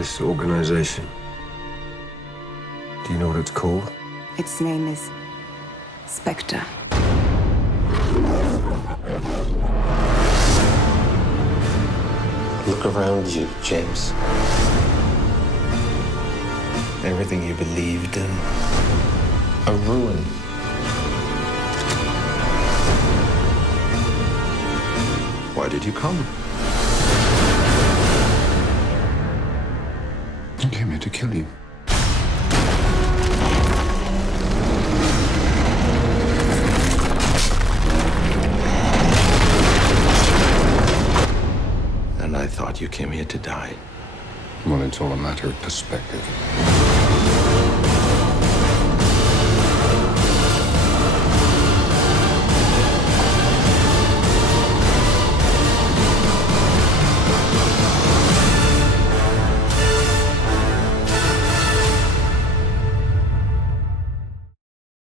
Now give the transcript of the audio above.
This organization. Do you know what it's called? Its name is Spectre. Look around you, James. Everything you believed in, a ruin. Why did you come? I came here to kill you. And I thought you came here to die. Well, it's all a matter of perspective.